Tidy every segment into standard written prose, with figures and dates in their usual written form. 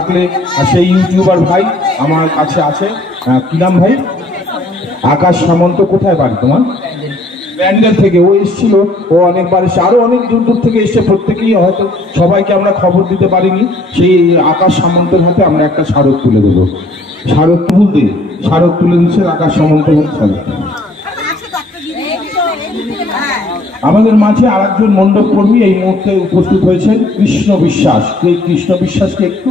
থাকলে সেই ইউটিউবার ভাই আমার কাছে আছে। কি নাম ভাই? আকাশ সামন্ত। কোথায় বাড়ি তোমার? ব্যান্ডেল থেকে ও এসেছিল, ও অনেকবার এসে, আরো অনেক দূর দূর থেকে এসে, প্রত্যেকেই হয়তো সবাইকে আমরা খবর দিতে পারিনি। সেই আকাশ সামন্তের হাতে আমরা একটা স্মারক তুলে দেবো। স্মারক তুলতে স্মারক তুলে দিচ্ছে আকাশ সামন্তের হাতে। আমাদের মাঝে আর একজন মণ্ডপ কর্মী এই মুহূর্তে উপস্থিত হয়েছেন, কৃষ্ণ বিশ্বাস। এই কৃষ্ণ বিশ্বাসকে একটু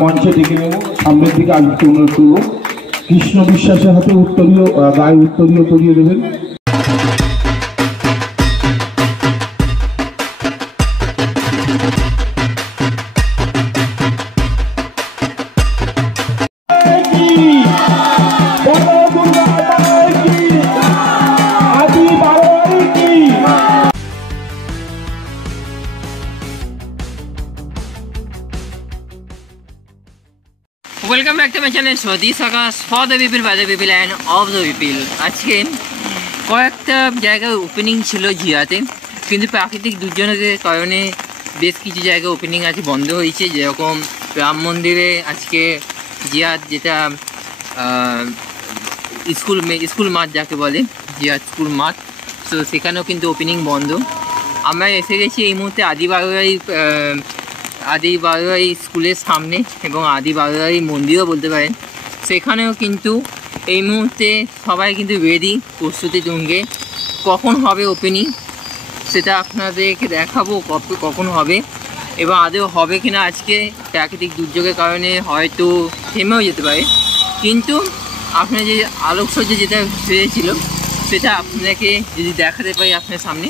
মঞ্চে ডেকে নেব, সামনের দিকে আসতে অনুরোধ করব। কৃষ্ণ বিশ্বাসের হাতে উত্তরীয় গায়ে উত্তরীয় করিয়ে দেবেন। Welcome back to my channel Swadesh Akash, for the people by the people and of the people. আজকে কয়েকটা জায়গায় ওপেনিং ছিল জিয়াতে, কিন্তু প্রাকৃতিক দুর্যোগের কারণে বেশ কিছু জায়গায় ওপেনিং আছে বন্ধ হয়েছে। যেরকম রাম মন্দিরে আজকে জিয়াত, যেটা স্কুল মাঠ যাকে বলে, জিয়াত স্কুল মাঠ, তো সেখানেও কিন্তু ওপেনিং বন্ধ। আমরা এসে গেছি এই মুহূর্তে আদি বারোয়ারি স্কুলের সামনে, এবং আদি বারোয়ারি মন্দিরও বলতে পারেন। সেখানেও কিন্তু এই মুহূর্তে সবাই কিন্তু রেডি, প্রস্তুতি তুঙ্গে। কখন হবে ওপেনিং সেটা আপনাদেরকে দেখাবো, কখন হবে এবং আদৌ হবে কিনা। আজকে প্রাকৃতিক দুর্যোগের কারণে হয়তো থেমেও যেতে পারে, কিন্তু আপনার যে আলোকসজ্জা যেটা সেরেছিল সেটা আপনাকে যদি দেখাতে পারি আপনার সামনে,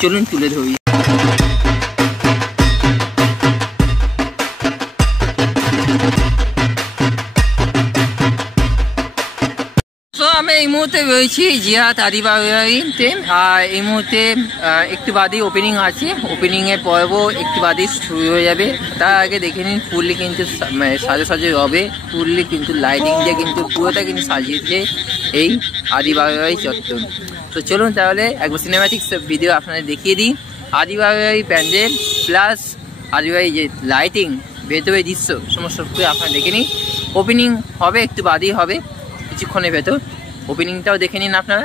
চলুন তুলে ধরি। আমি এই মুহূর্তে রয়েছি জিয়াত আদি বারোয়ারিতে, আর এই মুহূর্তে একটু বাদেই ওপেনিং আছে। ওপেনিংয়ের পর্ব একটু বাদেই শুরু হয়ে যাবে। তার আগে দেখে নিন ফুললি কিন্তু সাজে রবে, ফুললি কিন্তু লাইটিং দিয়ে কিন্তু পুরোটা কিন্তু সাজিয়েছে এই আদি বারোয়ারি চত্বর। তো চলুন তাহলে একবার সিনেম্যাটিক ভিডিও আপনাদের দেখিয়ে দিই। আদি বারোয়ারি প্যান্ডেল প্লাস আদি বারোয়ারি যে লাইটিং, ভেতরে দৃশ্য সমস্ত আপনারা দেখে নিন। ওপেনিং হবে একটু বাদেই হবে, কিছুক্ষণের ভেতর। ওপেনিংটাও দেখে নিন আপনারা।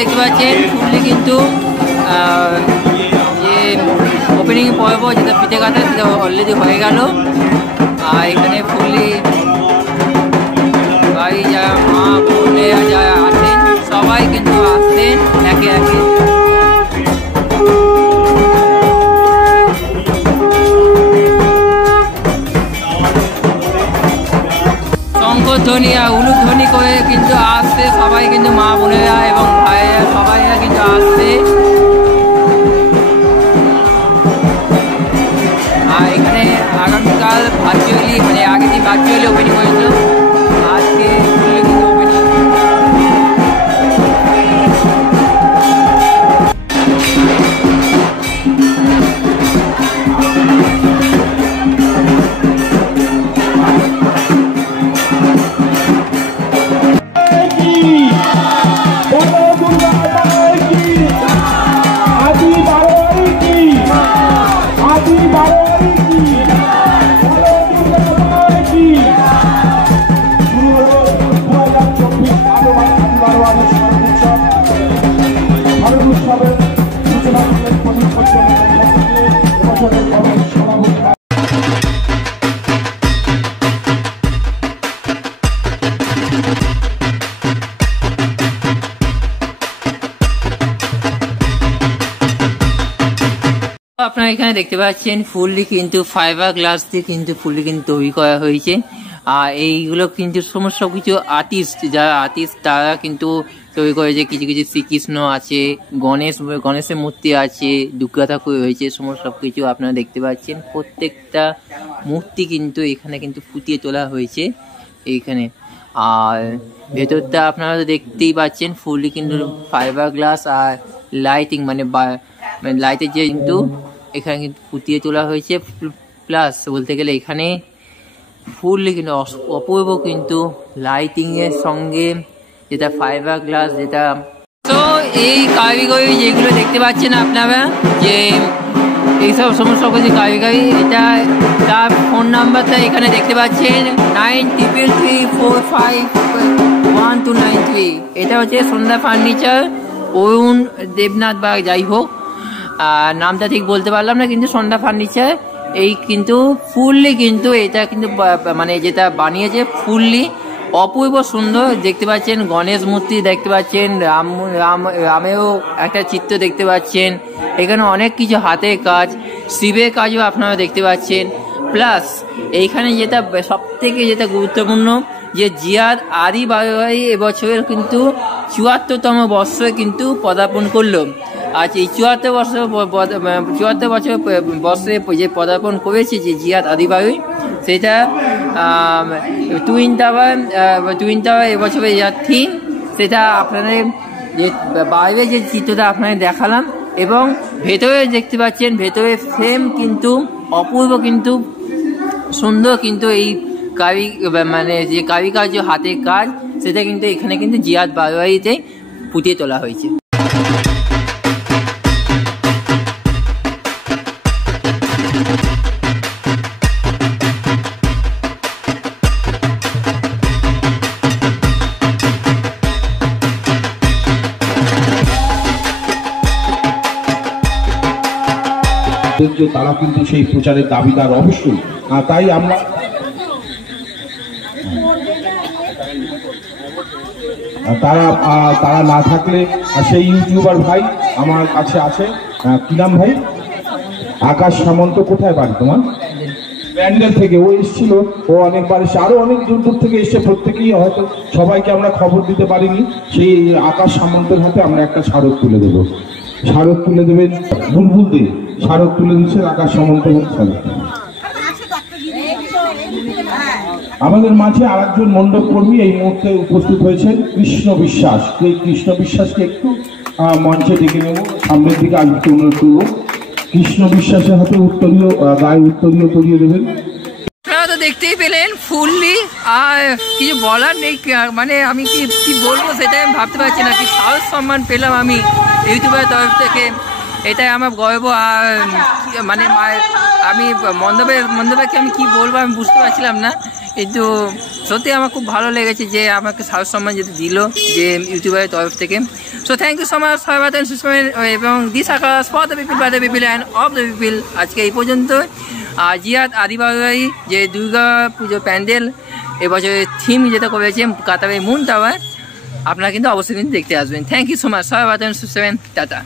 দেখতে পাচ্ছেন ফুললি কিন্তু যে ওপেনিং পর্ব যেটা পিঠে কাটা সেটা অলরেডি হয়ে গেল। আর এখানে ফুললি বাড়ি যারা মা বোনেরা যারা আছেন সবাই কিন্তু আসছেন একে একে। শঙ্করধ্বনি আর উলুধ্বনি করে কিন্তু আসছে সবাই, কিন্তু মা বোনেরা এবং ভাইয়েরা সবাই কিন্তু আসছে। আর এখানে আগামীকাল ভার্চুয়ালি, মানে আগের দিন ভার্চুয়ালি ওপেনিং হয়েছিল, আজকে কিন্তু ওপেনিং। আপনারা এখানে দেখতে পাচ্ছেন ফুললি কিন্তু ফাইবার গ্লাস দিয়ে কিন্তু ফুললি কিন্তু তৈরি করা হয়েছে। আর এইগুলো কিন্তু সমস্ত কিছু আর্টিস্ট, যারা আর্টিস্ট তারা কিন্তু তৈরি করেছে। কিছু কিছু শ্রীকৃষ্ণ আছে, গণেশের মূর্তি আছে, দুর্গা ঠাকুর রয়েছে, সমস্ত সব কিছু আপনারা দেখতে পাচ্ছেন। প্রত্যেকটা মূর্তি কিন্তু এখানে কিন্তু ফুটিয়ে তোলা হয়েছে এইখানে। আর ভেতরটা আপনারা দেখতেই পাচ্ছেন ফুললি কিন্তু ফাইবার গ্লাস আর লাইটিং মানে লাইটের যে কিন্তু এখানে কিন্তু ফুটিয়ে তোলা হয়েছে। প্লাস বলতে গেলে এখানে ফুললি কিন্তু অপূর্ব কিন্তু লাইটিং এর সঙ্গে যেটা ফাইবার গ্লাস যেটা। তো এই কারিগরি যেগুলো দেখতে পাচ্ছেন আপনারা, যে এইসব সমস্ত কিছু কারিগরি, এটা তার ফোন নাম্বারটা এখানে দেখতে পাচ্ছেন 9333451293। এটা হচ্ছে সন্ধ্যা ফার্নিচার, অরুণ দেবনাথ বা যাই হোক, নামটা ঠিক বলতে পারলাম না, কিন্তু সন্ধ্যা ফার্নিচার এই কিন্তু ফুললি কিন্তু এটা কিন্তু মানে যেটা বানিয়েছে ফুললি অপূর্ব সুন্দর দেখতে পাচ্ছেন। গণেশ মূর্তি দেখতে পাচ্ছেন, রামেরও একটা চিত্র দেখতে পাচ্ছেন, এখানে অনেক কিছু হাতের কাজ, শিবের কাজও আপনারা দেখতে পাচ্ছেন। প্লাস এইখানে যেটা সব থেকে যেটা গুরুত্বপূর্ণ, যে জিয়াদ আদি বারোয়ারি এবছরের কিন্তু ৭৪তম বর্ষে কিন্তু পদার্পণ করলো। আজ এই ৭৪ বছর বর্ষে যে পদার্পণ করেছে যে জিয়াদ আদি বারোয়ারি, সেটা টুইন টাওয়ার এবছরের যা থিম, সেটা আপনাদের যে বাইরে যে চিত্রটা আপনাদের দেখালাম, এবং ভেতরে দেখতে পাচ্ছেন ভেতরে ফ্রেম কিন্তু অপূর্ব কিন্তু সুন্দর কিন্তু এই মানে যে কারিকার্য হাতের কাজ, সেটা কিন্তু এখানে কিন্তু জিয়াদ বারোয়ারিতে ফুটিয়ে তোলা হয়েছে। তারা কিন্তু সেই প্রচারের দাবিদার অবশ্যই। তাই আমরা তারা না থাকলে সেই ইউটিউবার ভাই আমার কাছে আছে, কি নাম ভাই? আকাশ সামন্ত। কোথায় বাড়ি তোমার? ব্যান্ডেল থেকে ও এসেছিল, ও অনেকবার এসে, আরো অনেক দূর দূর থেকে এসে, প্রত্যেকেই হয়তো সবাইকে আমরা খবর দিতে পারিনি। সেই আকাশ সামন্তের হাতে আমরা একটা স্মারক তুলে দেবো। স্মারক তুলে দেবেন বুলবুল দিয়ে, স্মারক তুলে দিচ্ছেন আকাশ সামন্তের হাতে। আমাদের মাঝে আরেকজন মণ্ডপ কর্মী এই মুহূর্তে উপস্থিত হয়েছেন, কৃষ্ণ বিশ্বাস। এই কৃষ্ণ বিশ্বাসকে একটু মঞ্চে ডেকে নেব, সামনের দিকে আসতে অনুরোধ করব। কৃষ্ণ বিশ্বাসের হাতে উত্তরীয় গায়ে উত্তরীয় করিয়ে দেবেন। আপনারা তো দেখতেই পেলেন ফুললি, আর কিছু বলার নেই, মানে আমি কি বলবো সেটাই আমি ভাবতে পারছি না। কি সাহস সম্মান পেলাম আমি ইউটিউবের তরফ থেকে, এটাই আমার গর্ব। আর মানে আমি মণ্ডপে আমি কি বলবো আমি বুঝতে পারছিলাম না, কিন্তু সত্যি আমার খুব ভালো লেগেছে যে আমাকে সাহস সম্মান যেটা দিল যে ইউটিউবের তরফ থেকে। So thank you so much এবং this Akash for the people by the people and of the people. আজকে এই পর্যন্ত। আর জিয়াদ আদি বারোয়ারি যে দুর্গা পুজো প্যান্ডেল এবছরের থিম যেটা করেছে কাতারের মুন টাওয়ার, আপনারা কিন্তু অবশ্যই কিন্তু দেখতে আসবেন। Thank you so much, tata.